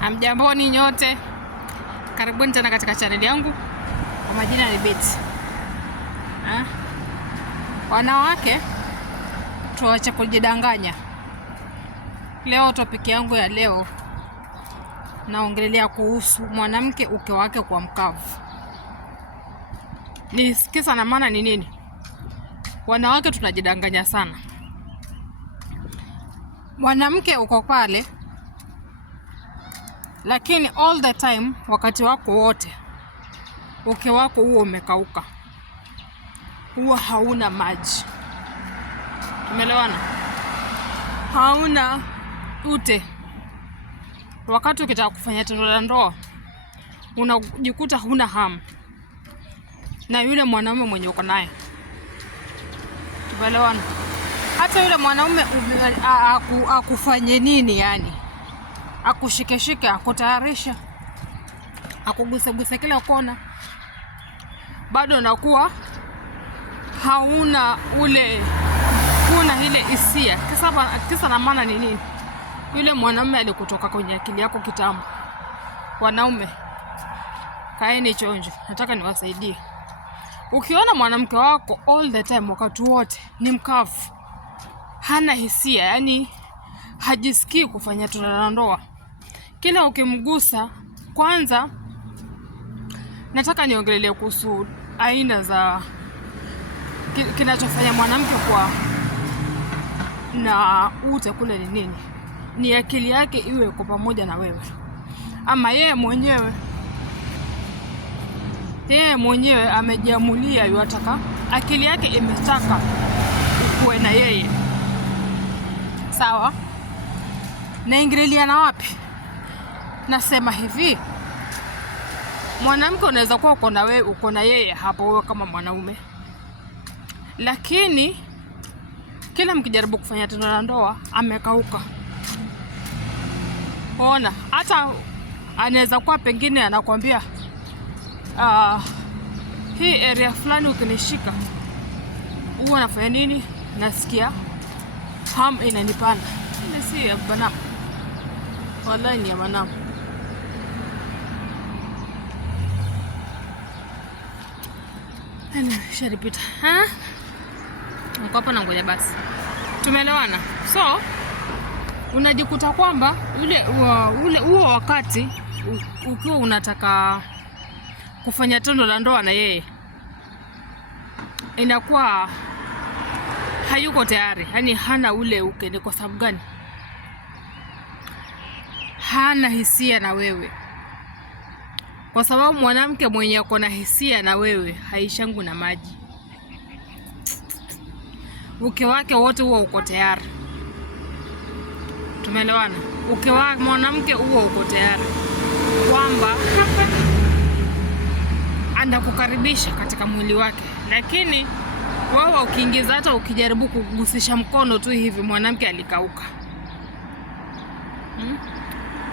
Hamjamboni nyote, karibuni tena katika channel yangu. Kwa majina ni Betty. Wanawake tuache kujidanganya. Leo topic yangu ya leo naongelea kuhusu mwanamke uke wake kwa mkavu. Ni kisa na maana ni nini? Wanawake tunajidanganya sana. Mwanamke uko pale, lakini all the time, wakati wako wote uke wako huo umekauka, huo hauna maji. Tumeelewana? Hauna ute. Wakati ukitaka kufanya tendo la ndoa unajikuta huna hamu na yule mwanaume mwenye uko naye. Tumeelewana? Hata yule mwanaume akufanye nini, yani akushike akutayarisha, akuguse kila kona, bado unakuwa hauna kuna ile hisia. Kisa na maana ni nini? Yule mwanaume alikutoka kwenye akili yako kitambo. Wanaume, kaeni chonjo, nataka niwasaidie. Ukiona mwanamke wako all the time, wakati wote ni mkavu, hana hisia, yani hajisikii kufanya tendo la ndoa, kila ukimgusa, kwanza nataka niongelee kuhusu aina za kinachofanya mwanamke kwa na ute kule ni nini. Ni akili yake iwe kwa pamoja na wewe, ama yeye mwenyewe amejiamulia yataka, akili yake imetaka ukuwe na yeye. Sawa? Naingilia na wapi? Nasema hivi, mwanamke unaweza kuwa uko na yeye hapo wewe kama mwanaume, lakini kila mkijaribu kufanya tendo la ndoa amekauka. Ona, hata anaweza kuwa pengine anakuambia hii area fulani ukinishika huwa nafanya nini, nasikia ham inanipanda. Ile si ya banamu, wallahi ni ya banamu. Sharipita mkopa na ngoja basi. Tumeelewana? So unajikuta kwamba huo wakati ukiwa unataka kufanya tendo la ndoa na yeye, inakuwa hayuko tayari, yani hana ule ukeni. Kwa sababu gani? Hana hisia na wewe. Kwa sababu mwanamke mwenye ako na hisia na wewe haishangu na maji. Uke wake wote huo uko tayari. Tumeelewana? Uke wake mwanamke huo uko tayari kwamba anakukaribisha katika mwili wake. Lakini wewe ukiingiza, hata ukijaribu kugusisha mkono tu hivi, mwanamke alikauka.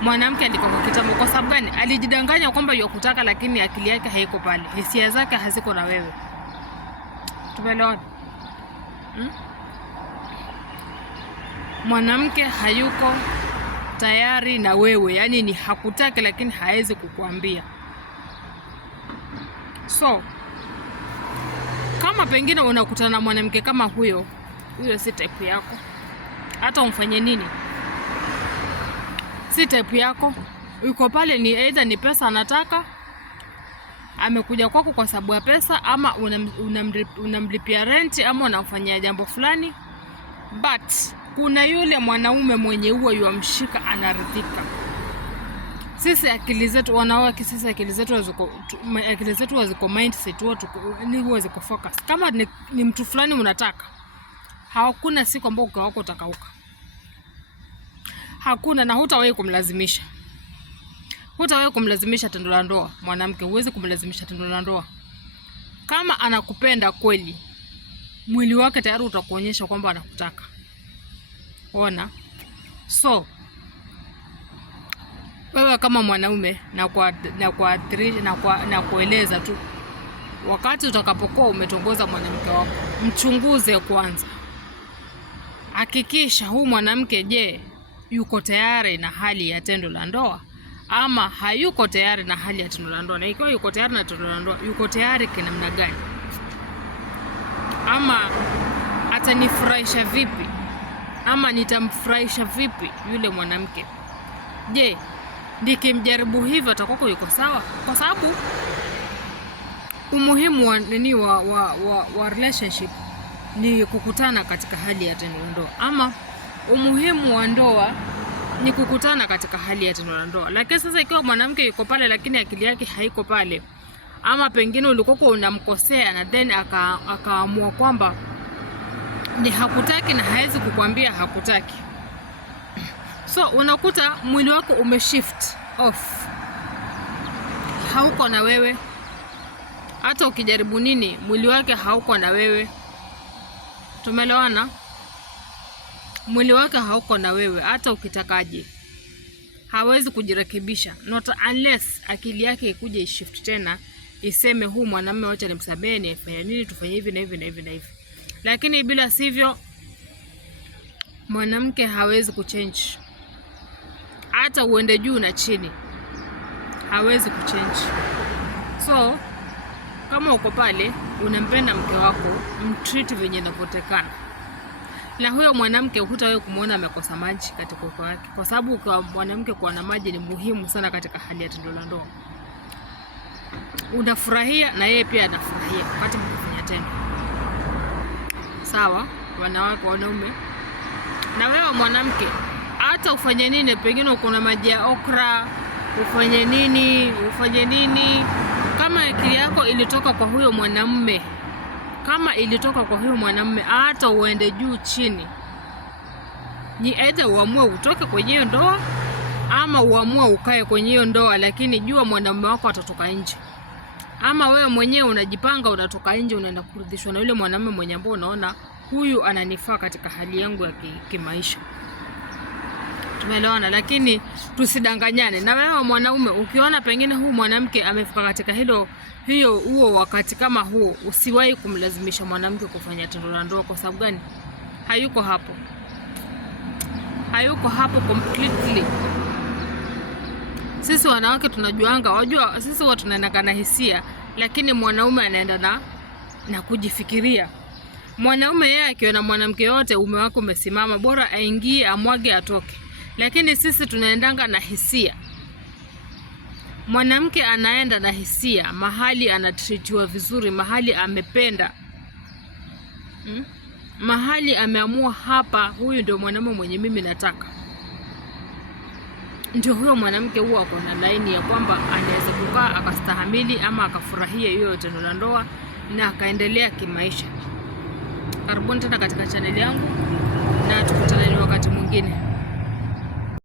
Mwanamke alikauka kitambo. Kwa sababu gani? Alijidanganya kwamba yakutaka, lakini akili yake haiko pale, hisia zake haziko na wewe. Tumeelewana? Mwanamke hayuko tayari na wewe, yani ni hakutaki, lakini haezi kukuambia. So kama pengine unakutana na mwanamke kama huyo si type yako, hata umfanye nini, si type yako. Yuko pale ni either ni pesa anataka, amekuja kwako kwa sababu ya pesa, ama unamlipia rent, ama unamfanyia jambo fulani. But kuna yule mwanaume mwenye huwa yamshika, anaridhika. Sisi akili zetu wanawake, sisi akili zetu waziko mindset, ni huwa ziko focus. Kama ni mtu fulani unataka, hakuna siku ambayo uke wako utakauka. Hakuna, na hutawahi kumlazimisha. Hutawahi kumlazimisha tendo la ndoa. Mwanamke huwezi kumlazimisha tendo la ndoa. Kama anakupenda kweli, mwili wake tayari utakuonyesha kwamba anakutaka. Ona? So wewe kama mwanaume, na kueleza tu, wakati utakapokuwa umetongoza mwanamke wako, mchunguze kwanza. Hakikisha huu mwanamke, je, yuko tayari na hali ya tendo la ndoa, ama hayuko tayari na hali ya tendo la ndoa. Na ikiwa yuko tayari na tendo la ndoa, yuko tayari kwa namna gani? Ama atanifurahisha vipi? Ama nitamfurahisha vipi yule mwanamke? Je, nikimjaribu hivyo atakuwa yuko sawa? Kwa sababu umuhimu wa relationship ni kukutana katika hali ya tendo la ndoa, ama umuhimu wa ndoa ni kukutana katika hali ya tendo la ndoa. Lakini sasa ikiwa mwanamke yuko pale lakini akili yake haiko pale, ama pengine ulikuwa unamkosea na then akaamua kwamba ni hakutaki na hawezi kukwambia hakutaki, so unakuta mwili wako umeshift off, hauko na wewe. Hata ukijaribu nini, mwili wake hauko na wewe. Tumeelewana? Mwili wake hauko na wewe, hata ukitakaje hawezi kujirekebisha, not unless akili yake ikuje ishift tena iseme huu mwanamume wacha nimsamehe, nifanye nini, tufanye hivi na hivi na hivi na hivi. Lakini bila sivyo mwanamke hawezi kuchange. Hata uende juu na chini hawezi kuchange. So kama uko pale unampenda mke wako, mtreat venye inavyotekana. Na huyo mwanamke hutawahi kumuona amekosa maji katika uko wake, kwa sababu kwa mwanamke kuwa na maji ni muhimu sana katika hali ya tendo la ndoa. Unafurahia na yeye pia anafurahia wakati mnafanya tendo. Sawa, wanawake, wanaume. Na wewe mwanamke, hata ufanye nini, pengine uko na maji ya okra, ufanye nini, kama akili yako ilitoka kwa huyo mwanamume, hata uende juu chini, ni either uamue utoke kwenye hiyo ndoa ama uamue ukae kwenye hiyo ndoa, lakini jua mwanamume wako atatoka nje. Ama wewe mwenyewe unajipanga unatoka nje, unaenda kuridhishwa na yule mwanamume mwenye ambao unaona huyu ananifaa katika hali yangu ya kimaisha. Tumeelewana? Lakini tusidanganyane. Na wewe mwanaume, ukiona pengine huyu mwanamke amefika katika huo wakati kama huo, usiwahi kumlazimisha mwanamke kufanya tendo la ndoa. Kwa sababu gani? Hayuko hapo completely. Sisi wanawake tunajuanga, wajua sisi watu tunaenda na hisia, lakini mwanaume anaenda na kujifikiria. Mwanaume yeye akiona mwanamke yote ume wako umesimama, bora aingie amwage atoke. Lakini sisi tunaendanga na hisia. Mwanamke anaenda na hisia, mahali anatritiwa vizuri, mahali amependa, mahali ameamua hapa, huyu ndio mwanamume mwenye mimi nataka. Ndio huyo mwanamke huwa ako na laini ya kwamba anaweza kukaa akastahamili ama akafurahia hiyo tendo la ndoa na akaendelea kimaisha. Karibuni tena katika channel yangu na tukutane wakati mwingine.